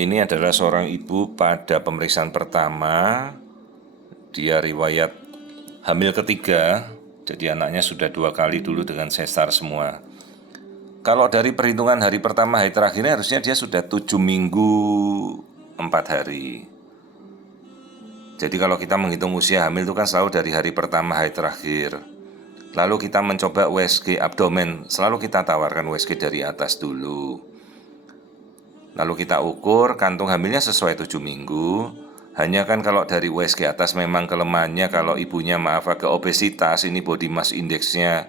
Ini adalah seorang ibu pada pemeriksaan pertama. Dia riwayat hamil ketiga, jadi anaknya sudah 2 kali dulu dengan sesar semua. Kalau dari perhitungan hari pertama hari terakhirnya harusnya dia sudah 7 minggu 4 hari. Jadi kalau kita menghitung usia hamil itu kan selalu dari hari pertama hari terakhir. Lalu kita mencoba USG abdomen, selalu kita tawarkan USG dari atas dulu. Lalu kita ukur kantung hamilnya sesuai 7 minggu. Hanya kan kalau dari USG atas memang kelemahannya kalau ibunya agak obesitas, ini body mass indexnya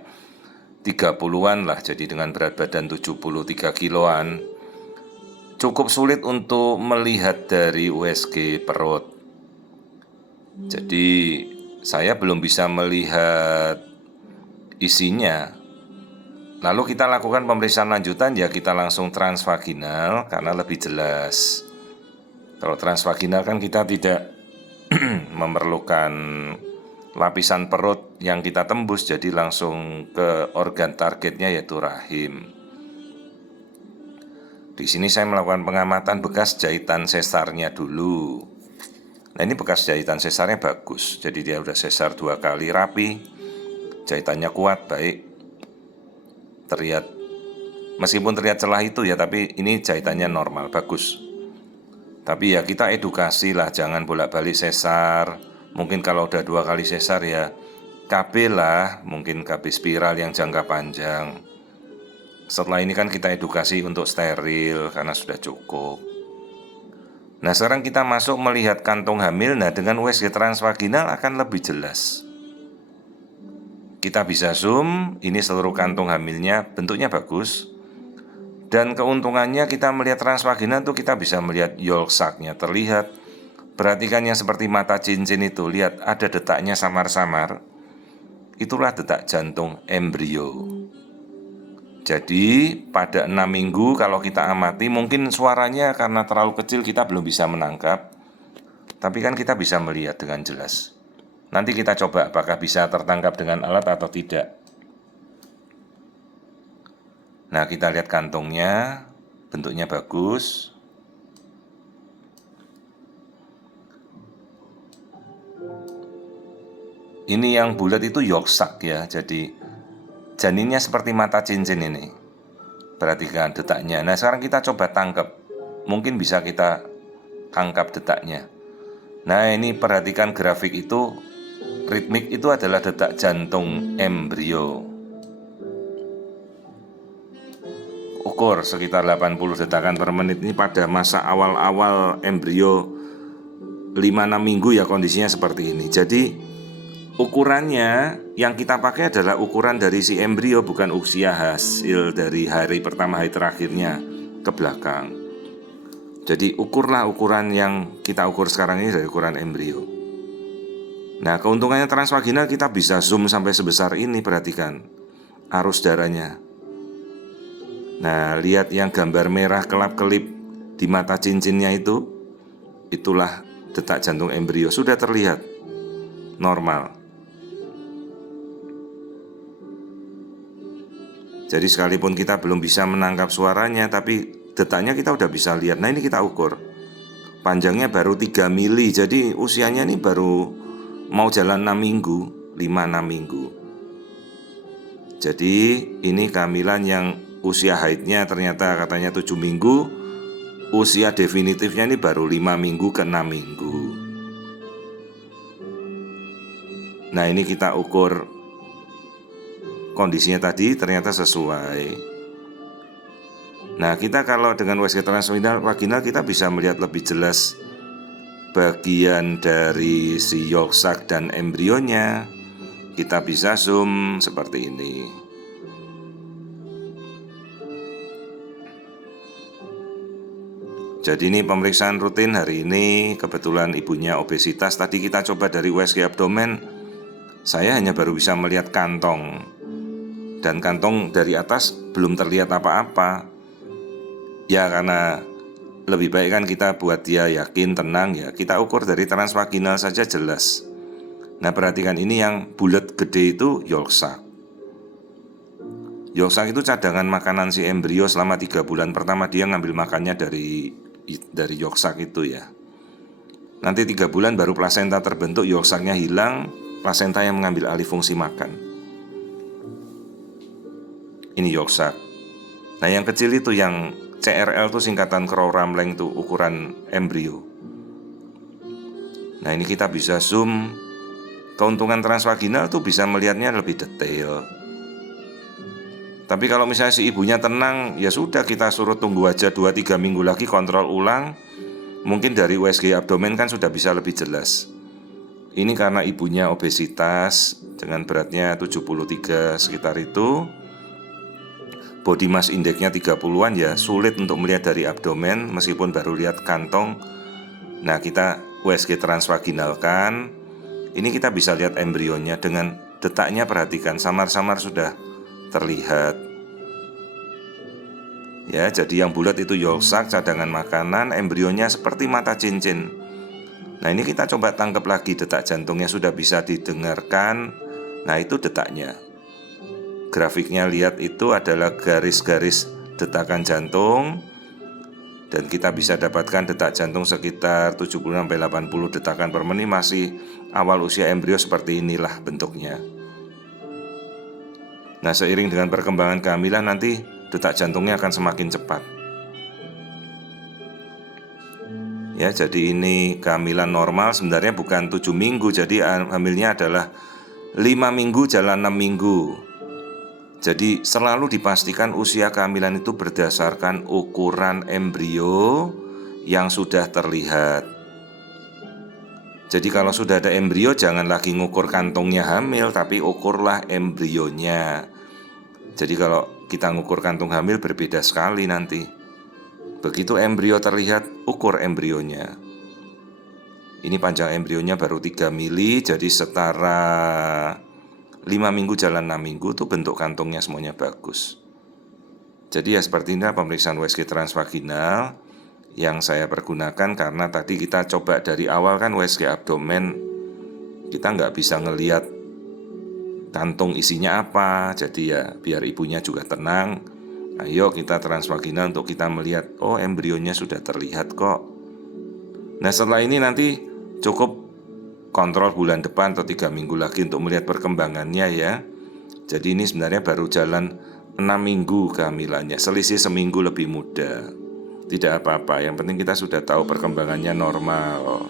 30-an lah, jadi dengan berat badan 73 kiloan. Cukup sulit untuk melihat dari USG perut. Jadi saya belum bisa melihat isinya. Lalu kita lakukan pemeriksaan lanjutan, ya kita langsung transvaginal karena lebih jelas. Kalau transvaginal kan kita tidak memerlukan lapisan perut yang kita tembus, jadi langsung ke organ targetnya yaitu rahim. Di sini saya melakukan pengamatan bekas jahitan sesarnya dulu. Nah, ini bekas jahitan sesarnya bagus, jadi dia udah sesar 2 kali rapi, jahitannya kuat, baik. Meskipun terlihat celah itu ya, tapi ini jahitannya normal, bagus. Tapi ya kita edukasi lah, jangan bolak-balik sesar. Mungkin kalau udah 2 kali sesar ya KB lah, mungkin KB spiral yang jangka panjang. Setelah ini kan kita edukasi untuk steril karena sudah cukup. Nah, sekarang kita masuk melihat kantung hamil. Nah, dengan USG transvaginal akan lebih jelas. Kita bisa zoom, ini seluruh kantung hamilnya, bentuknya bagus. Dan keuntungannya kita melihat transvaginal itu kita bisa melihat yolk sac-nya terlihat. Perhatikan yang seperti mata cincin itu, lihat ada detaknya samar-samar. Itulah detak jantung embrio. Jadi pada 6 minggu kalau kita amati, mungkin suaranya karena terlalu kecil kita belum bisa menangkap. Tapi kan kita bisa melihat dengan jelas. Nanti kita coba apakah bisa tertangkap dengan alat atau tidak. Nah, kita lihat kantungnya, bentuknya bagus. Ini yang bulat itu yolk sac ya, jadi janinnya seperti mata cincin ini. Perhatikan detaknya. Nah, sekarang kita coba tangkap. Mungkin bisa kita tangkap detaknya. Nah, ini perhatikan grafik itu, ritmik itu adalah detak jantung embrio. Ukur sekitar 80 detakan per menit. Ini pada masa awal-awal embrio 5-6 minggu ya, kondisinya seperti ini. Jadi ukurannya yang kita pakai adalah ukuran dari si embrio, bukan usia hasil dari hari pertama hari terakhirnya ke belakang. Jadi ukurlah ukuran yang kita ukur sekarang ini dari ukuran embrio. Nah, keuntungannya transvaginal kita bisa zoom sampai sebesar ini, perhatikan arus darahnya. Nah, lihat yang gambar merah kelap-kelip di mata cincinnya itu, itulah detak jantung embrio, sudah terlihat normal. Jadi sekalipun kita belum bisa menangkap suaranya, tapi detaknya kita udah bisa lihat. Nah, ini kita ukur. Panjangnya baru 3 mili, jadi usianya ini baru mau jalan 6 minggu, 5-6 minggu. Jadi ini kehamilan yang usia haidnya ternyata katanya 7 minggu, usia definitifnya ini baru 5 minggu ke 6 minggu. Nah, ini kita ukur kondisinya tadi, ternyata sesuai. Nah, kita kalau dengan USG transvaginal kita bisa melihat lebih jelas bagian dari si yolk sac dan embrionya. Kita bisa zoom seperti ini. Jadi ini pemeriksaan rutin hari ini. Kebetulan ibunya obesitas. Tadi kita coba dari USG abdomen, saya hanya baru bisa melihat kantong. Dan kantong dari atas belum terlihat apa-apa. Ya karena lebih baik kan kita buat dia yakin, tenang ya, kita ukur dari transvaginal saja jelas. Nah, perhatikan ini yang bulat gede itu yolk sac. Yolk sac itu cadangan makanan si embrio selama 3 bulan pertama, dia ngambil makannya dari dari yolk sac itu ya. Nanti 3 bulan baru plasenta terbentuk, yolk sac-nya hilang, plasenta yang mengambil alih fungsi makan. Ini yolk sac. Nah yang kecil itu yang CRL itu singkatan crow rambleng, itu ukuran embrio. Nah ini kita bisa zoom. Keuntungan transvaginal tuh bisa melihatnya lebih detail. Tapi kalau misalnya si ibunya tenang, ya sudah, kita suruh tunggu aja 2-3 minggu lagi kontrol ulang. Mungkin dari USG abdomen kan sudah bisa lebih jelas. Ini karena ibunya obesitas dengan beratnya 73 sekitar itu, body mass index-nya 30-an, ya sulit untuk melihat dari abdomen meskipun baru lihat kantong. Nah kita USG transvaginalkan, ini kita bisa lihat embrionya dengan detaknya, perhatikan samar-samar sudah terlihat. Ya, jadi yang bulat itu yolk sac, cadangan makanan, embrionya seperti mata cincin. Nah ini kita coba tangkap lagi, detak jantungnya sudah bisa didengarkan. Nah itu detaknya. Grafiknya lihat itu adalah garis-garis detakan jantung. Dan kita bisa dapatkan detak jantung sekitar 70-80 detakan per menit. Masih awal usia embrio seperti inilah bentuknya. Nah seiring dengan perkembangan kehamilan nanti detak jantungnya akan semakin cepat. Ya, jadi ini kehamilan normal sebenarnya bukan 7 minggu. Jadi hamilnya adalah 5 minggu jalan 6 minggu. Jadi selalu dipastikan usia kehamilan itu berdasarkan ukuran embrio yang sudah terlihat. Jadi kalau sudah ada embrio, jangan lagi ngukur kantongnya hamil, tapi ukurlah embrionya. Jadi kalau kita ngukur kantung hamil berbeda sekali nanti. Begitu embrio terlihat, ukur embrionya. Ini panjang embrionya baru 3 mili, jadi setara 5 minggu jalan 6 minggu tuh bentuk kantungnya semuanya bagus. Jadi ya seperti ini pemeriksaan USG transvaginal yang saya pergunakan, karena tadi kita coba dari awal kan USG abdomen, kita nggak bisa ngelihat kantung isinya apa. Jadi ya biar ibunya juga tenang, ayo kita transvaginal untuk kita melihat, oh embrionya sudah terlihat kok. Nah setelah ini nanti cukup kontrol bulan depan atau 3 minggu lagi untuk melihat perkembangannya ya. Jadi ini sebenarnya baru jalan 6 minggu kehamilannya, selisih seminggu lebih muda. Tidak apa-apa, yang penting kita sudah tahu perkembangannya normal.